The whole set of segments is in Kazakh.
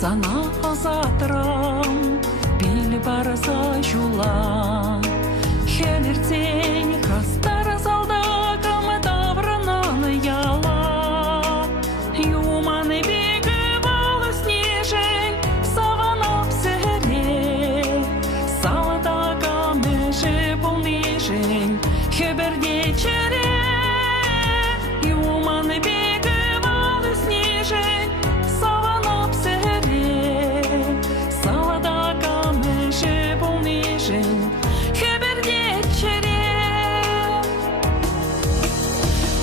Sana azatırım Bili barasa şula Helirtin Kastara salda Kama davranan yala Юманы бегал снежень Савана в селе Салата камеши полнижень Хеберде чере Юманы бегал снежень Савана в селе Салата камеши полнижень Хеберде чере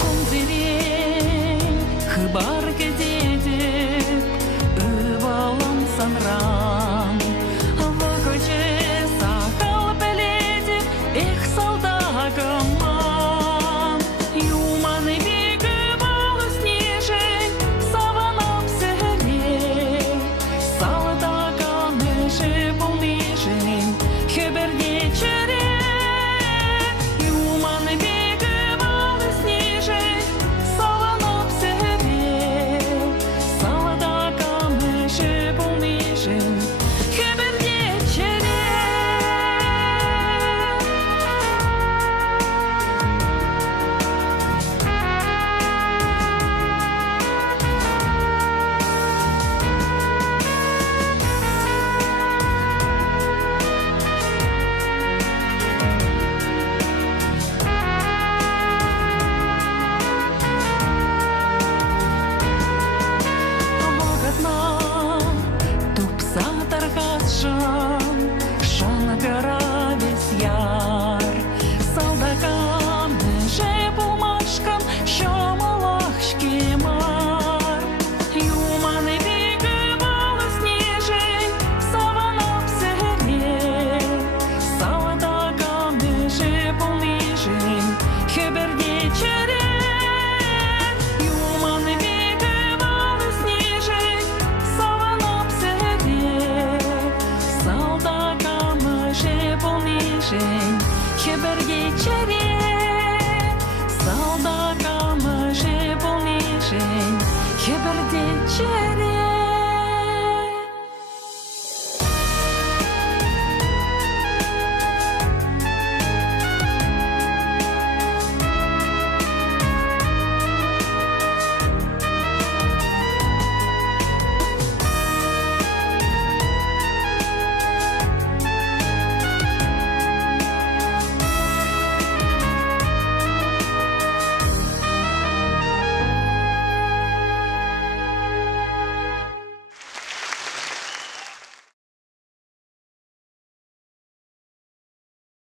Кумзелень Хыбар кетеді Үвалым санрам Выкоче сақал пеледі Эх, салдағыман Юманы бегі балы снежень Савана в селе Салдаған іші полнижень Хеберде чере Юманы бегі балы снежень Савана в селе Салдаған іші полнижень Хеберде чере Вагатна тупса таргасшан Шана гора весь яр Салдакам же пулмашкам Щомалахшки мар Юманы бегі балы снежень Савана в селе Салдакам же полнижень Хеберде чере Юманы бегі балы снежень Савана в селе Салдакам же полнижень Хеберде чере Салдакам же полнижень Хеберде чере